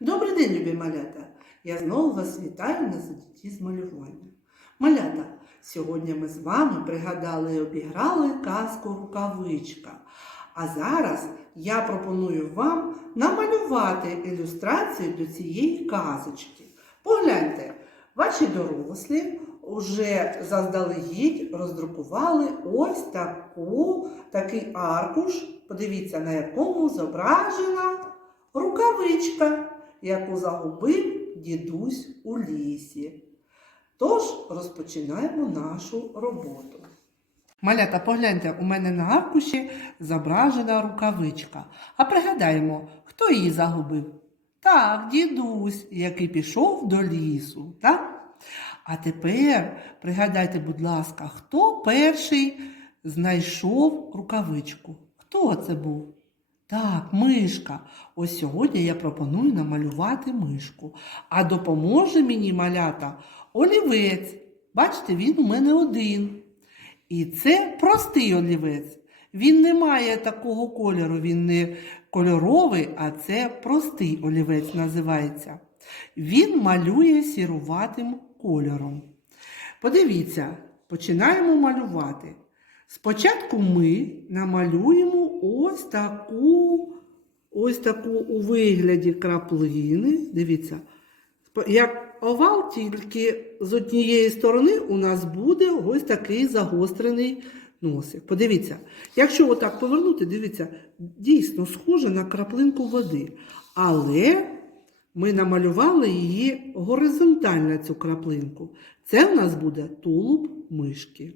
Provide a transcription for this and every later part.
Добрий день, любі малята! Я знову вас вітаю на занятті з малювання. Малята, сьогодні ми з вами пригадали і обіграли казку рукавичка. А зараз я пропоную вам намалювати ілюстрацію до цієї казочки. Погляньте, ваші дорослі вже заздалегідь роздрукували ось таку, такий аркуш. Подивіться, на якому зображена рукавичка, яку загубив дідусь у лісі. Тож розпочинаємо нашу роботу. Малята, погляньте, у мене на аркуші зображена рукавичка. А пригадаємо, хто її загубив? Так, дідусь, який пішов до лісу. Так? А тепер пригадайте, будь ласка, хто перший знайшов рукавичку? Хто це був? Так, мишка. Ось сьогодні я пропоную намалювати мишку. А допоможе мені малята олівець. Бачите, він у мене один. І це простий олівець. Він не має такого кольору, він не кольоровий, а це простий олівець називається. Він малює сіруватим кольором. Подивіться, починаємо малювати. Спочатку ми намалюємо ось таку, ось таку у вигляді краплини. Дивіться, як овал, тільки з однієї сторони у нас буде ось такий загострений носик. Подивіться, якщо отак повернути, дивіться, дійсно схоже на краплинку води. Але ми намалювали її горизонтально, цю краплинку. Це у нас буде тулуб мишки.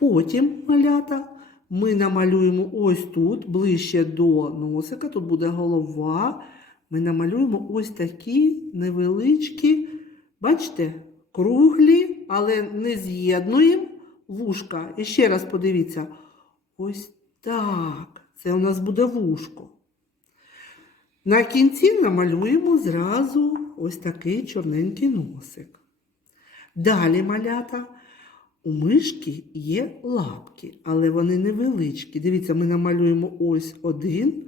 Потім малята ми намалюємо ось тут, ближче до носика, тут буде голова. Ми намалюємо ось такі невеличкі, бачите, круглі, але не з'єднуємо вушка. І ще раз подивіться. Ось так. Це у нас буде вушко. На кінці намалюємо зразу ось такий чорненький носик. Далі малята. У мишки є лапки, але вони невеличкі. Дивіться, ми намалюємо ось один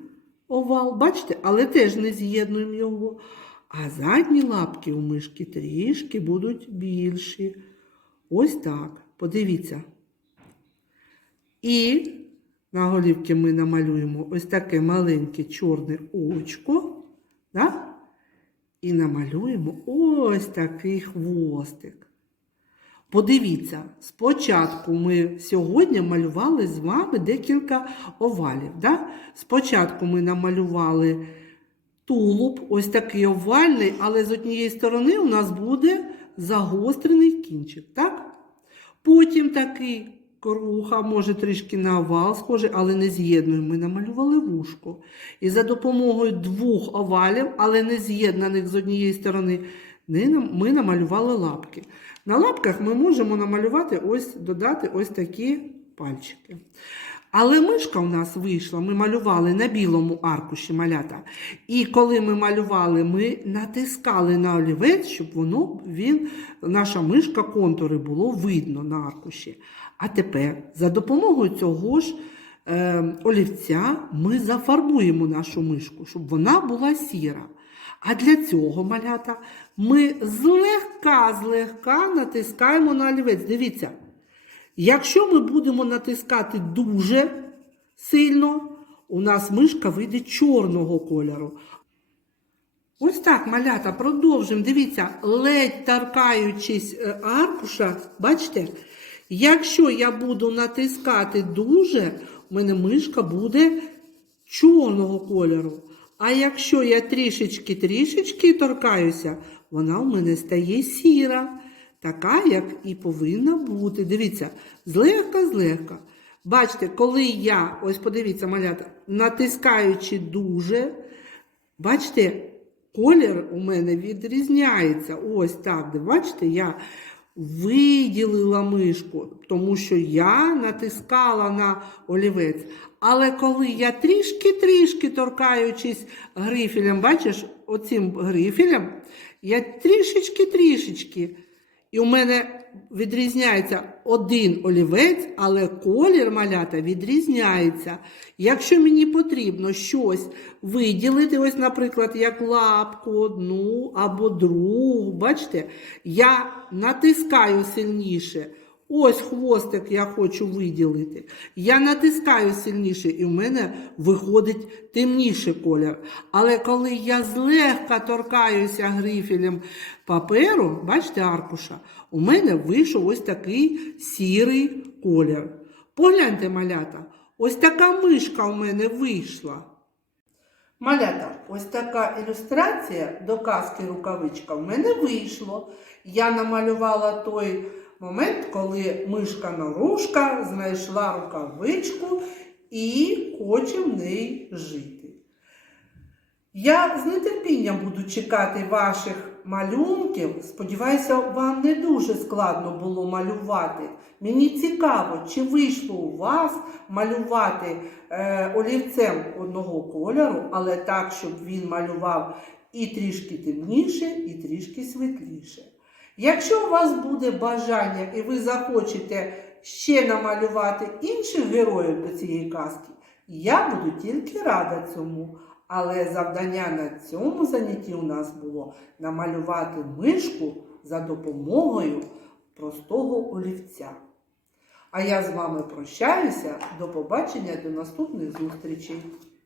овал, бачите, але теж не з'єднуємо його. А задні лапки у мишки трішки будуть більші. Ось так. Подивіться. І на голівки ми намалюємо ось таке маленьке чорне очко. Да? І намалюємо ось такий хвостик. Подивіться, спочатку ми сьогодні малювали з вами декілька овалів. Да? Спочатку ми намалювали тулуб, ось такий овальний, але з однієї сторони у нас буде загострений кінчик. Так? Потім такий круг, а може трішки на овал схожий, але не з'єднуємо. Ми намалювали вушко. І за допомогою двох овалів, але не з'єднаних з однієї сторони, ми намалювали лапки. На лапках ми можемо намалювати ось, додати ось такі пальчики. Але мишка у нас вийшла, ми малювали на білому аркуші малята. І коли ми малювали, ми натискали на олівець, щоб воно, він, наша мишка, контури було видно на аркуші. А тепер за допомогою цього ж е, олівця ми зафарбуємо нашу мишку, щоб вона була сіра. А для цього, малята, ми злегка-злегка натискаємо на олівець. Дивіться, якщо ми будемо натискати дуже сильно, у нас мишка вийде чорного кольору. Ось так, малята, продовжимо. Дивіться, ледь торкаючись е, аркуша, бачите, якщо я буду натискати дуже, у мене мишка буде чорного кольору. А якщо я трішечки-трішечки торкаюся, вона у мене стає сіра, така, як і повинна бути. Дивіться, злегка-злегка. Бачите, коли я, ось подивіться, малята, натискаючи дуже, бачите, колір у мене відрізняється. Ось так. Бачите, я виділила мишку, тому що я натискала на олівець. Але коли я трішки-трішки торкаючись грифелем, бачиш, оцим грифелем, я трішечки-трішечки. І у мене відрізняється один олівець, але колір малята відрізняється. Якщо мені потрібно щось виділити, ось, наприклад, як лапку одну або другу, бачите, я натискаю сильніше. Ось хвостик я хочу виділити. Я натискаю сильніше, і в мене виходить темніший колір. Але коли я злегка торкаюся грифелем паперу, бачите, аркуша, у мене вийшов ось такий сірий колір. Погляньте, малята, ось така мишка у мене вийшла. Малята, ось така ілюстрація до казки рукавичка в мене вийшло. Я намалювала той момент, коли мишка нарушка знайшла рукавичку і хоче в неї жити. Я з нетерпінням буду чекати ваших малюнків. Сподіваюся, вам не дуже складно було малювати. Мені цікаво, чи вийшло у вас малювати е, олівцем одного кольору, але так, щоб він малював і трішки темніше, і трішки світліше. Якщо у вас буде бажання і ви захочете ще намалювати інших героїв до цієї казки, я буду тільки рада цьому. Але завдання на цьому занятті у нас було намалювати мишку за допомогою простого олівця. А я з вами прощаюся. До побачення, до наступних зустрічей.